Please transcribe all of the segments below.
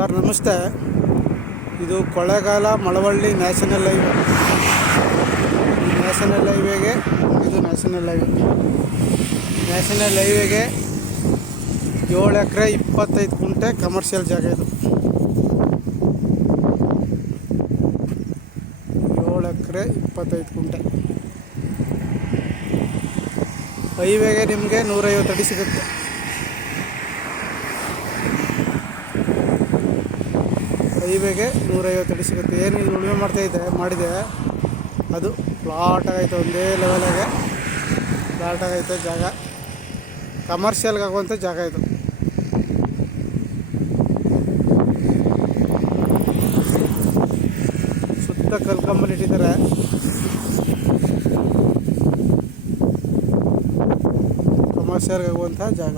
Sir ನಮಸ್ತೆ. ಇದು Kollegal Malavalli national highway. National ಹೈವೇಗೆ ನ್ಯಾಷನಲ್ ಹೈವೇಗೆ 7 ಎಕರೆ 25 ಗುಂಟೆ ಕಮರ್ಷಿಯಲ್ ಜಾಗ. ಇದು 7 ಎಕರೆ 25 ಗುಂಟೆ. ಹೈವೇಗೆ ನಿಮಗೆ 150 ಅಡಿ ಸಿಗುತ್ತೆ. ಹೈವೇಗೆ 150 ಅಡಿ ಸಿಗುತ್ತೆ. ಏನು ಇಲ್ಲಿ ಉಳುಮೆ ಮಾಡಿದೆ ಅದು ಪ್ಲಾಟ್ ಆಗೈತೆ. ಒಂದೇ ಲೆವೆಲಾಗೆ ಪ್ಲಾಟ್ ಆಗೈತೆ ಜಾಗ. ಕಮರ್ಷಿಯಲ್ಗೆ ಆಗುವಂಥ ಜಾಗ ಇದು. ಸುತ್ತ ಕಲ್ಕಂಬಲ್ಲಿ ಇಟ್ಟಿದ್ದಾರೆ. ಕಮರ್ಷಿಯಲ್ಗೆ ಆಗುವಂಥ ಜಾಗ.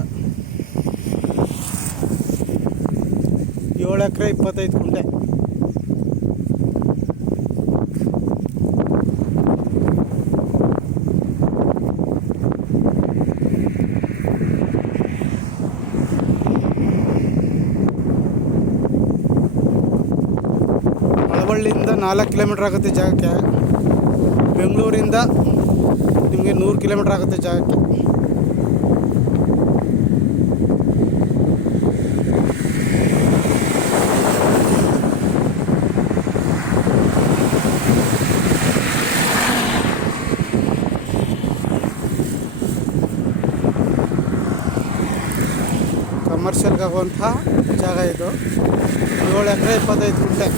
7 ಎಕರೆ 25 ಗುಂಟೆ. ಮಳವಳ್ಳಿಯಿಂದ 4 ಕಿಲೋಮೀಟ್ರ್ ಆಗುತ್ತೆ ಜಾಗಕ್ಕೆ. ಬೆಂಗಳೂರಿಂದ ನಿಮಗೆ 100 ಕಿಲೋಮೀಟ್ರ್ ಆಗುತ್ತೆ ಜಾಗಕ್ಕೆ. ಕಮರ್ಷಿಯಲ್ಗೆ ಆಗುವಂಥ ಜಾಗ ಇದು. 7 ಎಕರೆ 25 ಗುಂಟೆ.